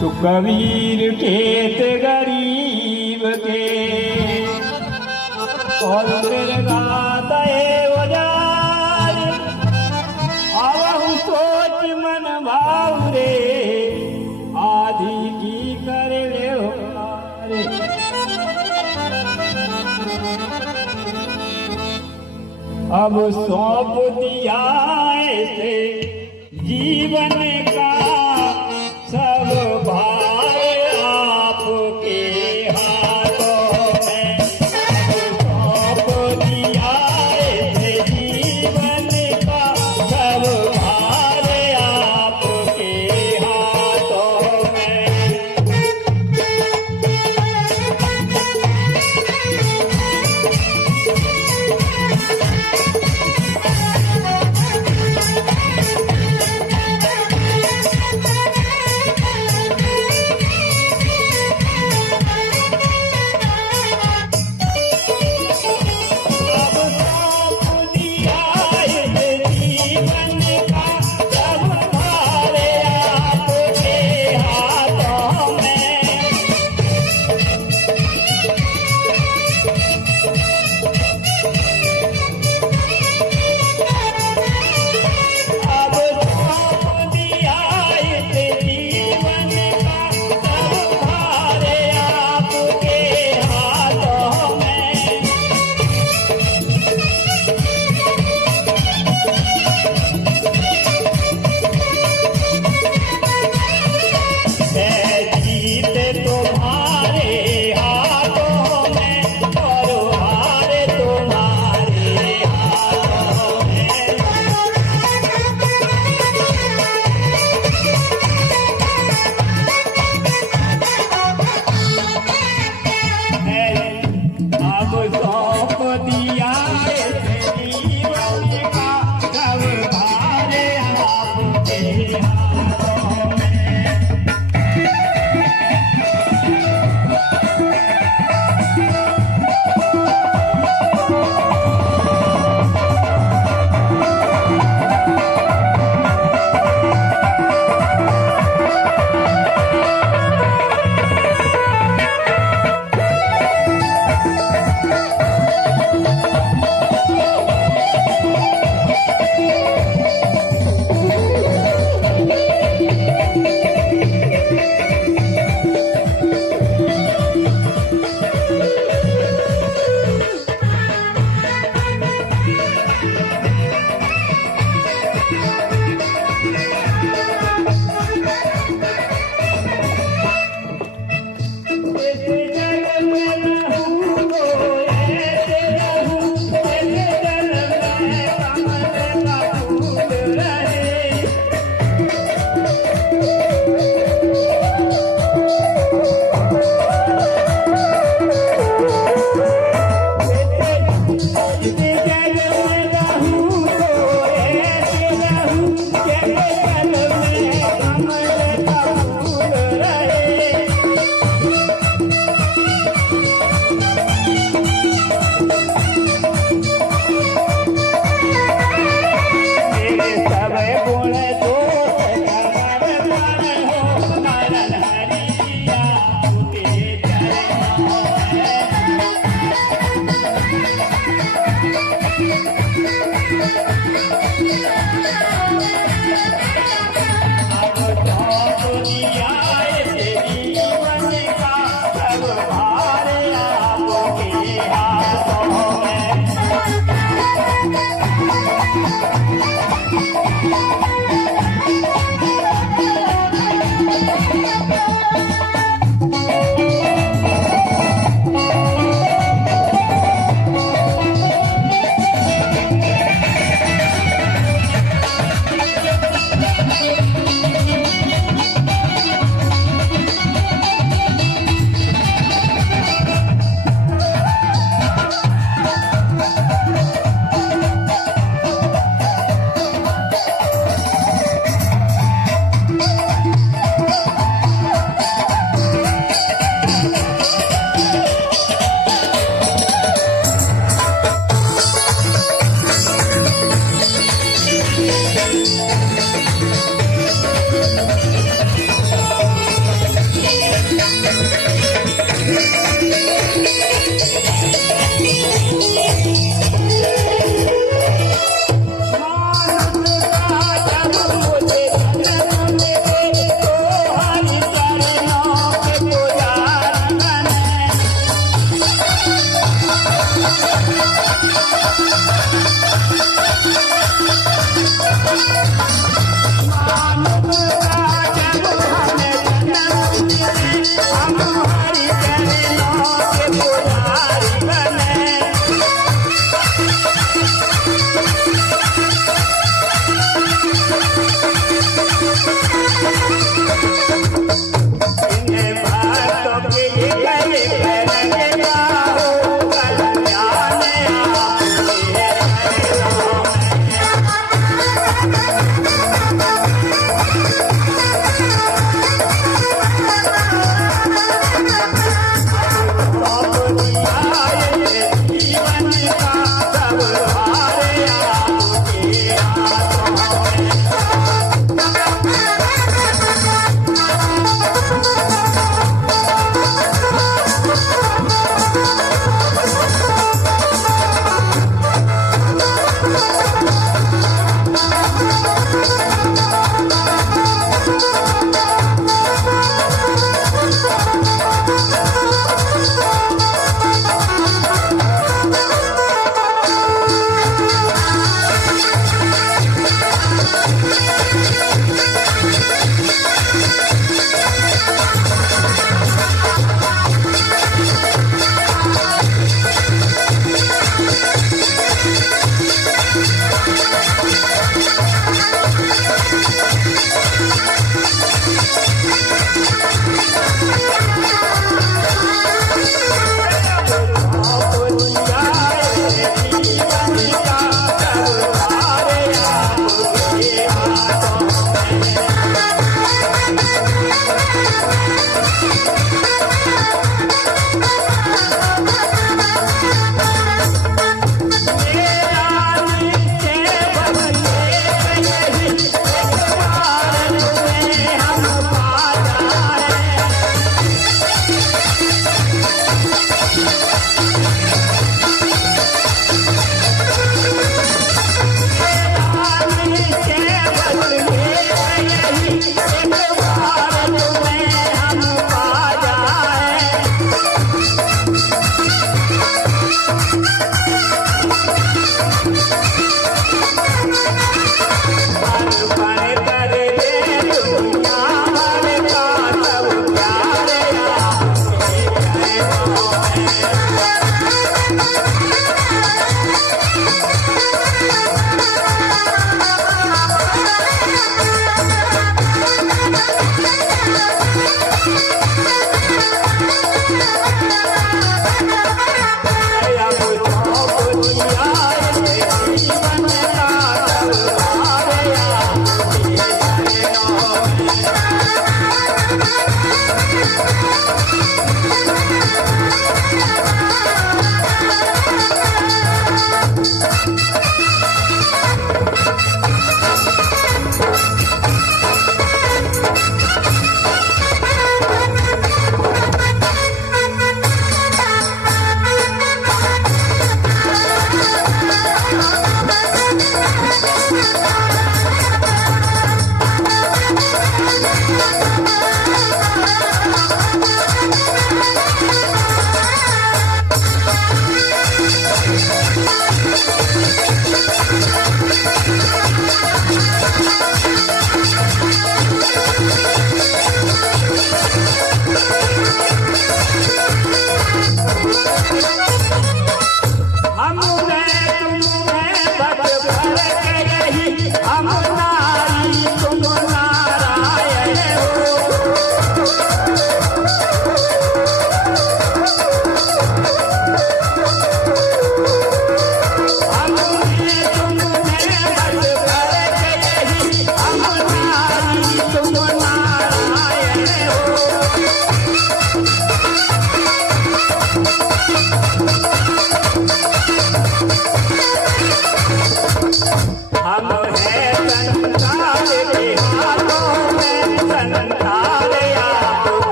तो कबीर खेत गरीब के और फिर गाता है उजार आवहु सोच मन भाव रे आधी की कर ले रे। अब सौंप दिया ऐसे जीवन का सब भार आपके हाथों में। सौंप दिया ऐसे जीवन का सब भार आपके हाथों में।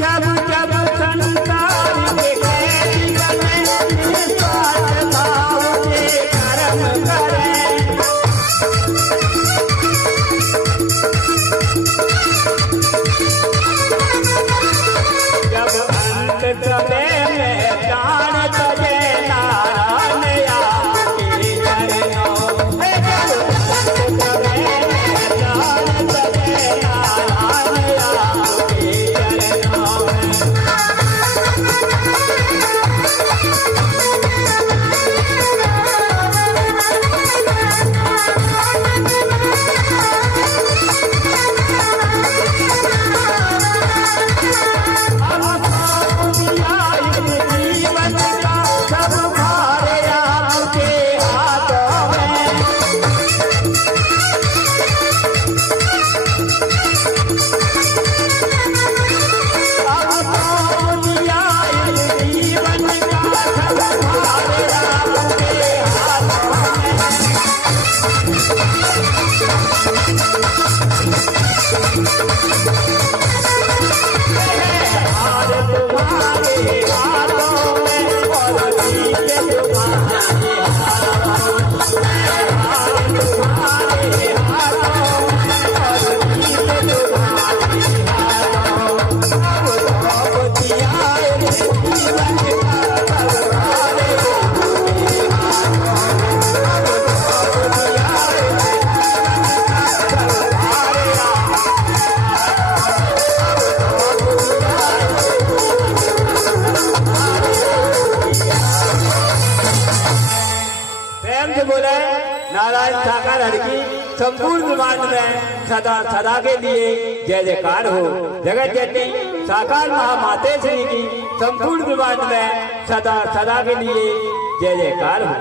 जब जब संसार के कैदी बने, निस्वार्थ भाव से कर्म करें। जब अंत समय में प्राण तजे नारायण आपके चरणों में, जब अंत समय में प्राण तजे नारायण आपके चरणों में। जीवन का सब भार आपके हाथों में। अब दिया जीवन का सब भार आपके हाथों में। हार तुम्हारे हाथों में और जीत तुम्हारे हाथों में। हार तुम्हारे हाथों में और जीत तुम्हारे हाथों में। अब सौंप दिया जीवन का सब भार आपके हाथों में। अब सौंप दिया सब भार प्रेम से बोले नारायण साकार हरि की संपूर्ण ब्रह्मांड में सदा सदा के लिए जय जयकार हो। जगत जननी साकार महामाते श्री की संपूर्ण ब्रह्मांड में सदा सदा के लिए जय जयकार हो।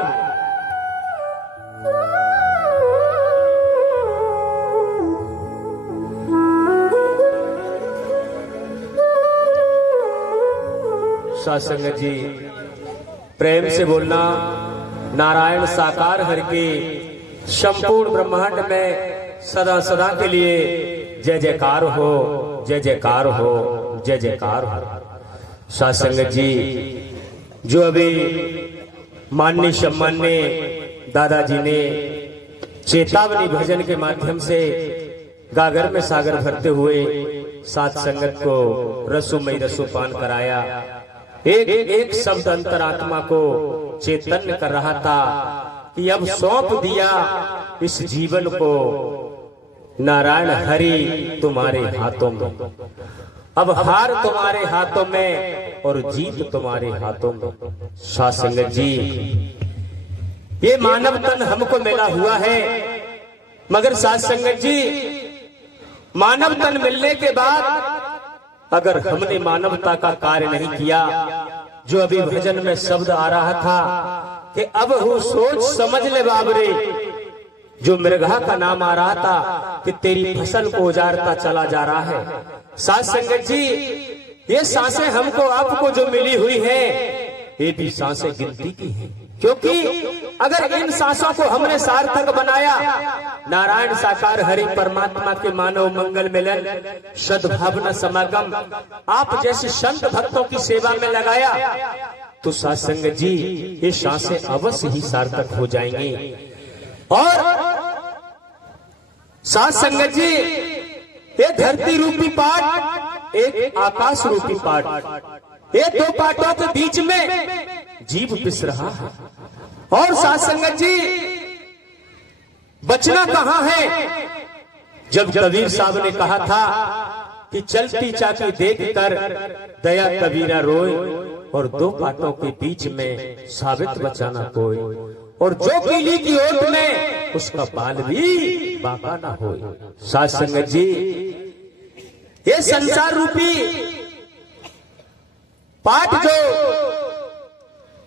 सत्संग जी प्रेम से बोलना नारायण साकार हरि के संपूर्ण ब्रह्मांड में सदा सदा के लिए जय जयकार हो, जय जयकार हो, जय जयकार हो। सत्संग जी जो अभी माननीय सम्मान्य दादाजी ने चेतावनी भजन के माध्यम से गागर में सागर भरते हुए सात संगत को रसोमय रसोपान कराया, एक एक शब्द अंतरात्मा को चेतन कर रहा था कि अब सौंप दिया इस जीवन को नारायण हरि तुम्हारे हाथों में। अब हार तुम्हारे हाथों में और जीत तुम्हारे हाथों में। सत्संग जी ये मानव तन हमको मिला हुआ है, मगर सत्संग जी मानव तन मिलने के बाद अगर हमने मानवता का कार्य नहीं किया, जो अभी भजन में शब्द आ रहा था कि अब हूँ सोच समझ ले बाबरे, जो मृगा का नाम आ रहा था कि तेरी फसल को उजाड़ता चला जा रहा है। साथ संगत जी ये सांसें हमको आपको जो मिली हुई है ये भी सांसें गिनती की हैं, क्योंकि अगर इन सांसों को हमने सार्थक बनाया, नारायण साकार हरि परमात्मा के मानव मंगल मिलन सद्भावना समागम आप जैसे संत भक्तों की सेवा में लगाया, तो सत्संग जी ये सांसें अवश्य ही सार्थक हो जाएंगी। और सत्संग जी ये धरती रूपी पाठ, एक आकाश रूपी पाठ, ये दो पाठों के बीच में जीव पिस रहा है। और सत्संग जी बचना कहां है? जब कबीर साहब ने कहा था कि चलती चाकी देखकर दया कबीरा रोए, और दो पाटों के बीच में साबित बचाना कोई, और जो कीली की ओट में उसका बाल भी बांका ना हो। सत्संग जी ये संसार रूपी पाठ, जो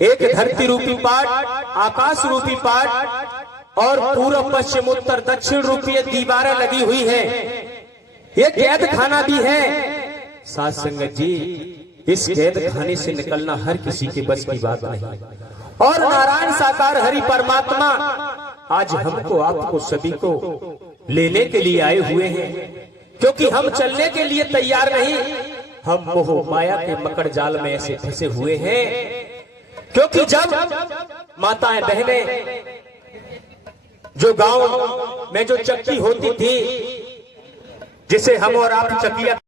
एक धरती रूपी पाठ, आकाश रूपी पाठ और पूर्व पश्चिम उत्तर दक्षिण रूपी दीवारें लगी हुई है, ये कैद खाना भी है। सत्संग जी इस कैद खाने से निकलना हर किसी के बस की बात नहीं। और नारायण साकार हरि परमात्मा आज हमको आपको सभी को लेने के लिए आए हुए हैं, क्योंकि हम चलने के लिए तैयार नहीं, हम मोह माया के मकड़ जाल में ऐसे फंसे हुए हैं, क्योंकि जब माताएं बहनें जो गांव में जो चक्की होती थी, जिसे हम और आप चकिया